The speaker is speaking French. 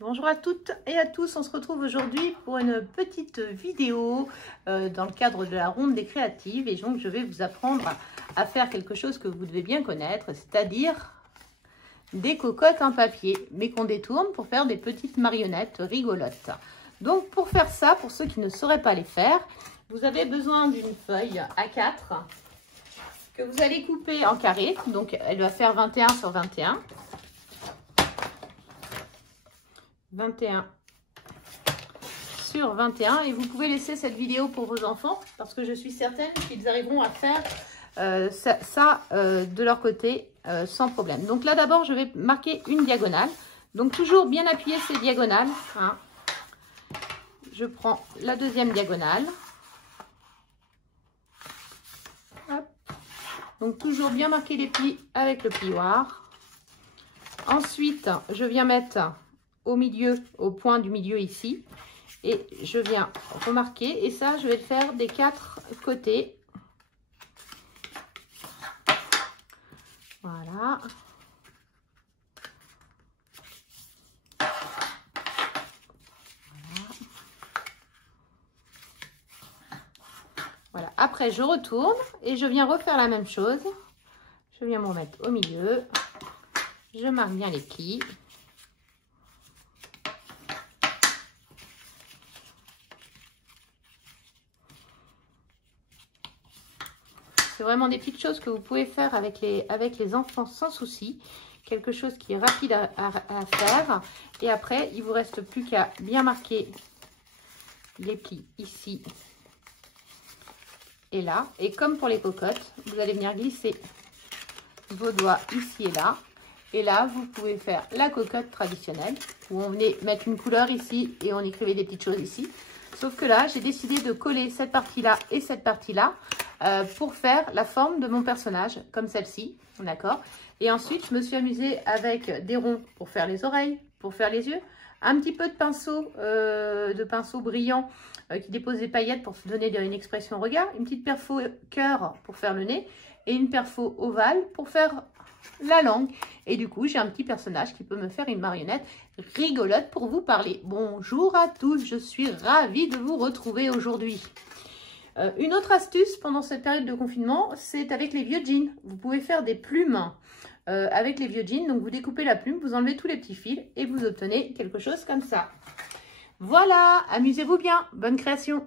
Bonjour à toutes et à tous, on se retrouve aujourd'hui pour une petite vidéo dans le cadre de la ronde des créatives et donc je vais vous apprendre à faire quelque chose que vous devez bien connaître, c'est-à-dire des cocottes en papier, mais qu'on détourne pour faire des petites marionnettes rigolotes. Donc pour faire ça, pour ceux qui ne sauraient pas les faire, vous avez besoin d'une feuille A4 que vous allez couper en carré, donc elle va faire 21 sur 21. 21 sur 21 et vous pouvez laisser cette vidéo pour vos enfants parce que je suis certaine qu'ils arriveront à faire ça de leur côté sans problème. Donc là d'abord je vais marquer une diagonale, donc toujours bien appuyer ces diagonales, hein. Je prends la deuxième diagonale. Hop. Donc toujours bien marquer les plis avec le plioir. Ensuite je viens mettre au milieu, au point du milieu ici, et je viens remarquer, et ça je vais le faire des 4 côtés. Voilà. Voilà. Après je retourne et je viens refaire la même chose. Je viens me remettre au milieu, je marque bien les plis. C'est vraiment des petites choses que vous pouvez faire avec les enfants sans souci. Quelque chose qui est rapide à faire. Et après, il ne vous reste plus qu'à bien marquer les plis ici et là. Et comme pour les cocottes, vous allez venir glisser vos doigts ici et là. Et là, vous pouvez faire la cocotte traditionnelle où on venait mettre une couleur ici et on écrivait des petites choses ici. Sauf que là, j'ai décidé de coller cette partie-là et cette partie-là pour faire la forme de mon personnage, comme celle-ci, d'accord? Et ensuite, je me suis amusée avec des ronds pour faire les oreilles, pour faire les yeux, un petit peu de pinceau brillant qui dépose des paillettes pour donner une expression au regard, une petite perfo cœur pour faire le nez et une perfo ovale pour faire la langue. Et du coup, j'ai un petit personnage qui peut me faire une marionnette rigolote pour vous parler. Bonjour à tous, je suis ravie de vous retrouver aujourd'hui. Une autre astuce pendant cette période de confinement, c'est avec les vieux jeans. Vous pouvez faire des plumes avec les vieux jeans. Donc, vous découpez la plume, vous enlevez tous les petits fils et vous obtenez quelque chose comme ça. Voilà, amusez-vous bien. Bonne création.